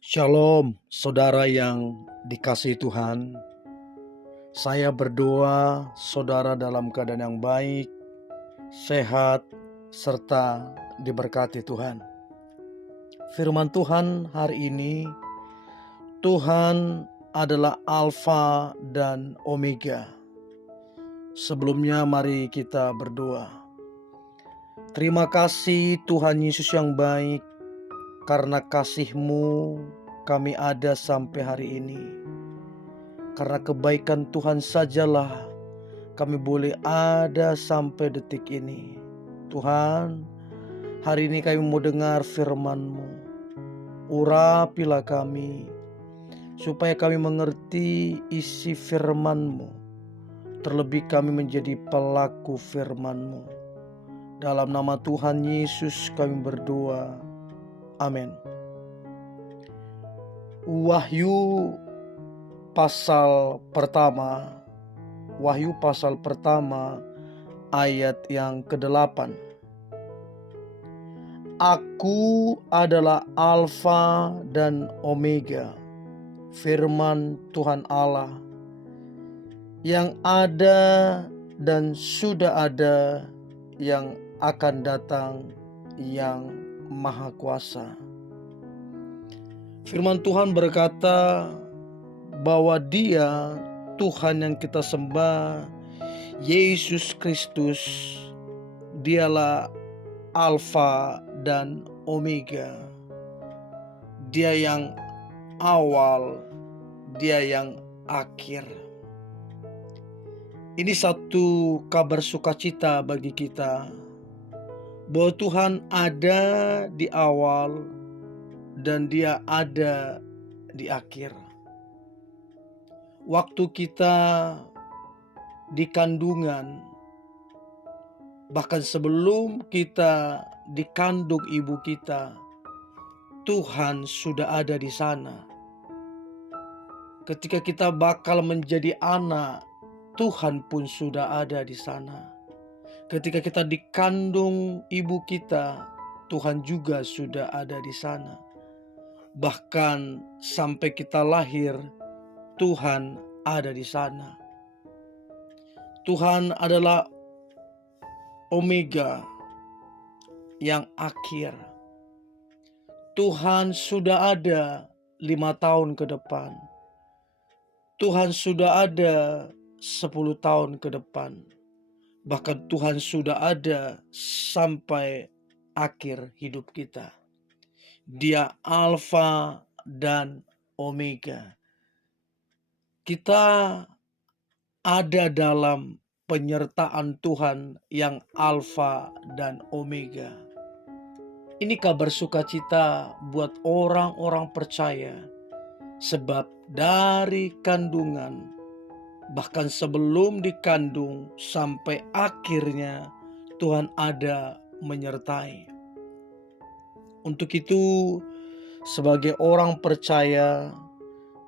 Shalom, saudara yang dikasihi Tuhan. Saya berdoa saudara dalam keadaan yang baik, sehat, serta diberkati Tuhan. Firman Tuhan hari ini, Tuhan adalah Alfa dan Omega. Sebelumnya mari kita berdoa. Terima kasih Tuhan Yesus yang baik, karena kasih-Mu kami ada sampai hari ini. Karena kebaikan Tuhan sajalah kami boleh ada sampai detik ini. Tuhan, hari ini kami mau dengar firman-Mu. Urapilah kami, supaya kami mengerti isi firman-Mu. Terlebih kami menjadi pelaku firman-Mu. Dalam nama Tuhan Yesus kami berdoa. Amin. Wahyu pasal pertama ayat yang ke-8. Aku adalah Alfa dan Omega, firman Tuhan Allah, yang ada dan sudah ada, yang akan datang, yang Maha Kuasa. Firman Tuhan berkata bahwa Dia, Tuhan yang kita sembah, Yesus Kristus, Dialah Alfa dan Omega. Dia yang awal, Dia yang akhir. Ini satu kabar sukacita bagi kita, bahwa Tuhan ada di awal dan Dia ada di akhir. Waktu kita di kandungan, bahkan sebelum kita dikandung ibu kita, Tuhan sudah ada di sana. Ketika kita bakal menjadi anak, Tuhan pun sudah ada di sana. Ketika kita dikandung ibu kita, Tuhan juga sudah ada di sana. Bahkan sampai kita lahir, Tuhan ada di sana. Tuhan adalah Omega, yang akhir. Tuhan sudah ada 5 tahun ke depan. Tuhan sudah ada 10 tahun ke depan. Bahkan Tuhan sudah ada sampai akhir hidup kita. Dia Alfa dan Omega. Kita ada dalam penyertaan Tuhan yang Alfa dan Omega. Ini kabar sukacita buat orang-orang percaya, sebab dari kandungan, bahkan sebelum dikandung sampai akhirnya, Tuhan ada menyertai. Untuk itu, sebagai orang percaya,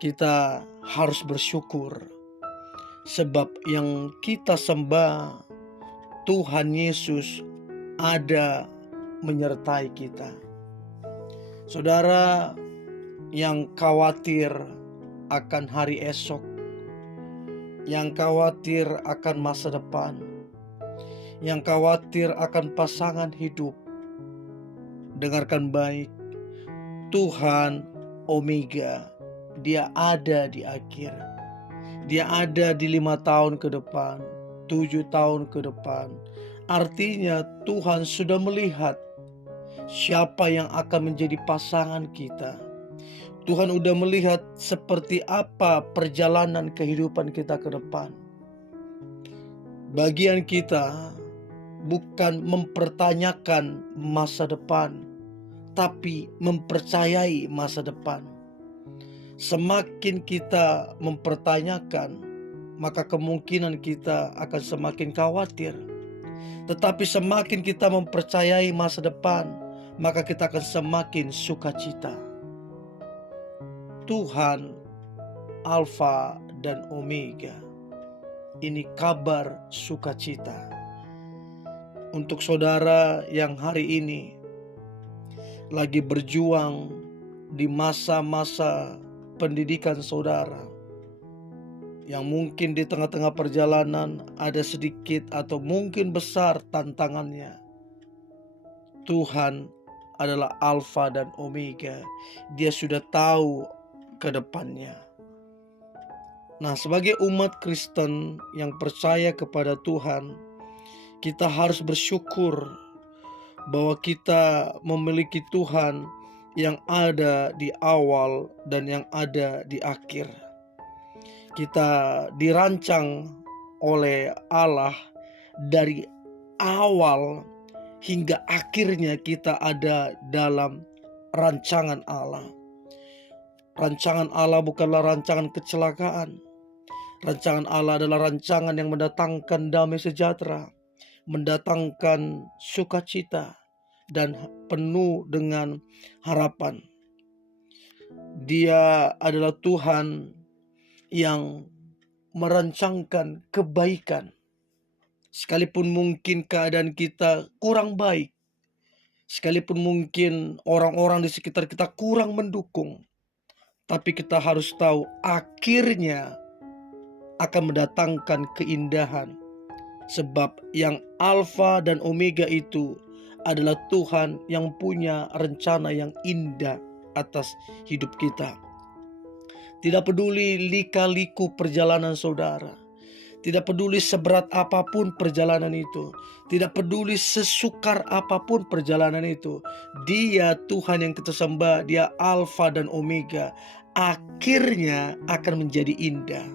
kita harus bersyukur, sebab yang kita sembah, Tuhan Yesus, ada menyertai kita. Saudara yang khawatir akan hari esok, yang khawatir akan masa depan, yang khawatir akan pasangan hidup, dengarkan baik. Tuhan Omega, Dia ada di akhir. Dia ada di 5 tahun ke depan, 7 tahun ke depan. Artinya Tuhan sudah melihat siapa yang akan menjadi pasangan kita. Tuhan udah melihat seperti apa perjalanan kehidupan kita ke depan. Bagian kita bukan mempertanyakan masa depan, tapi mempercayai masa depan. Semakin kita mempertanyakan, maka kemungkinan kita akan semakin khawatir. Tetapi semakin kita mempercayai masa depan, maka kita akan semakin sukacita. Tuhan Alfa dan Omega. Ini kabar sukacita. untuk saudara yang hari ini lagi berjuang di masa-masa pendidikan saudara, yang mungkin di tengah-tengah perjalanan ada sedikit atau mungkin besar tantangannya. Tuhan adalah Alfa dan Omega. Dia sudah tahu ke depannya. Nah, sebagai umat Kristen yang percaya kepada Tuhan, kita harus bersyukur bahwa kita memiliki Tuhan yang ada di awal dan yang ada di akhir. Kita dirancang oleh Allah dari awal hingga akhirnya kita ada dalam rancangan Allah. Rancangan Allah bukanlah rancangan kecelakaan. Rancangan Allah adalah rancangan yang mendatangkan damai sejahtera, mendatangkan sukacita, dan penuh dengan harapan. Dia adalah Tuhan yang merancangkan kebaikan. Sekalipun mungkin keadaan kita kurang baik, sekalipun mungkin orang-orang di sekitar kita kurang mendukung, tapi kita harus tahu akhirnya akan mendatangkan keindahan. Sebab yang Alfa dan Omega itu adalah Tuhan yang punya rencana yang indah atas hidup kita. Tidak peduli lika-liku perjalanan saudara, tidak peduli seberat apapun perjalanan itu, tidak peduli sesukar apapun perjalanan itu, Dia Tuhan yang kita sembah, Dia Alfa dan Omega, akhirnya akan menjadi indah.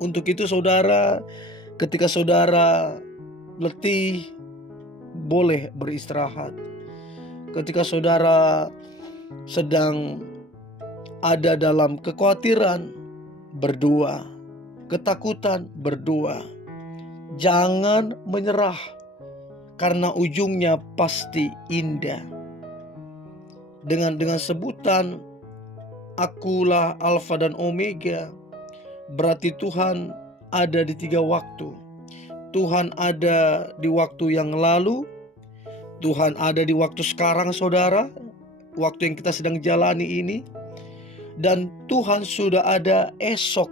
Untuk itu saudara, ketika saudara letih, boleh beristirahat. Ketika saudara sedang ada dalam kekhawatiran, berdoa. Ketakutan, berdoa. Jangan menyerah, karena ujungnya pasti indah. Dengan sebutan Akulah Alfa dan Omega, berarti Tuhan ada di 3 waktu. Tuhan ada di waktu yang lalu, Tuhan ada di waktu sekarang saudara, waktu yang kita sedang jalani ini, dan Tuhan sudah ada esok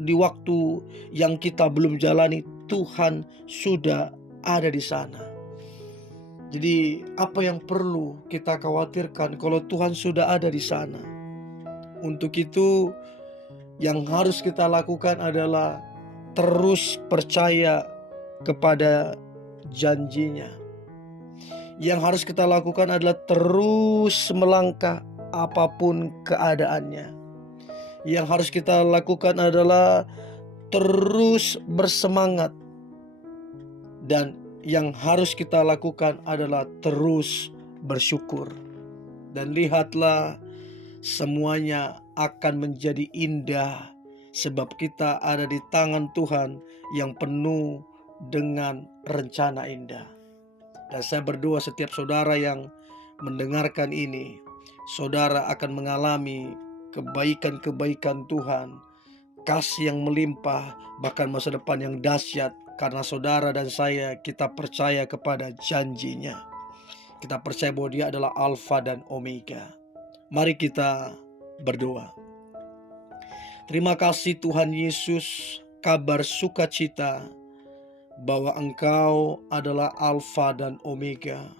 di waktu yang kita belum jalani. Tuhan sudah ada di sana. Jadi apa yang perlu kita khawatirkan kalau Tuhan sudah ada di sana? Untuk itu yang harus kita lakukan adalah terus percaya kepada janjinya. Yang harus kita lakukan adalah terus melangkah apapun keadaannya. Yang harus kita lakukan adalah terus bersemangat. Dan yang harus kita lakukan adalah terus bersyukur. Dan lihatlah, semuanya akan menjadi indah, sebab kita ada di tangan Tuhan yang penuh dengan rencana indah. Dan saya berdoa setiap saudara yang mendengarkan ini, saudara akan mengalami kebaikan-kebaikan Tuhan, kasih yang melimpah, bahkan masa depan yang dahsyat, karena saudara dan saya, kita percaya kepada janjinya. Kita percaya bahwa Dia adalah Alfa dan Omega. Mari kita berdoa. Terima kasih Tuhan Yesus, kabar sukacita bahwa Engkau adalah Alfa dan Omega.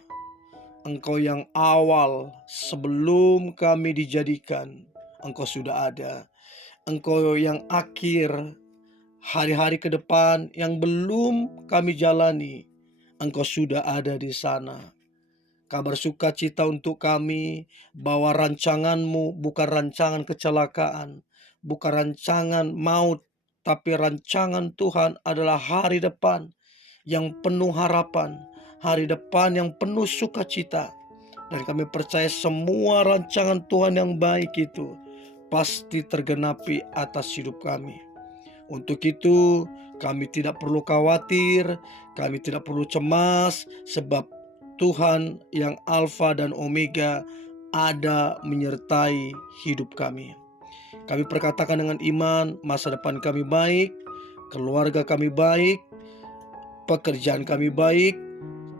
Engkau yang awal, sebelum kami dijadikan, Engkau sudah ada. Engkau yang akhir, hari-hari ke depan yang belum kami jalani, Engkau sudah ada di sana. Kabar sukacita untuk kami bahwa rancangan-Mu bukan rancangan kecelakaan, bukan rancangan maut, tapi rancangan Tuhan adalah hari depan yang penuh harapan, hari depan yang penuh sukacita. Dan kami percaya semua rancangan Tuhan yang baik itu pasti tergenapi atas hidup kami. Untuk itu kami tidak perlu khawatir, kami tidak perlu cemas, sebab Tuhan yang Alfa dan Omega ada menyertai hidup kami. Kami perkatakan dengan iman, masa depan kami baik, keluarga kami baik, pekerjaan kami baik,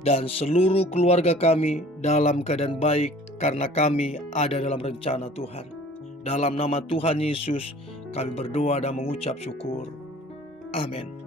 dan seluruh keluarga kami dalam keadaan baik karena kami ada dalam rencana Tuhan. Dalam nama Tuhan Yesus kami berdoa dan mengucap syukur. Amin.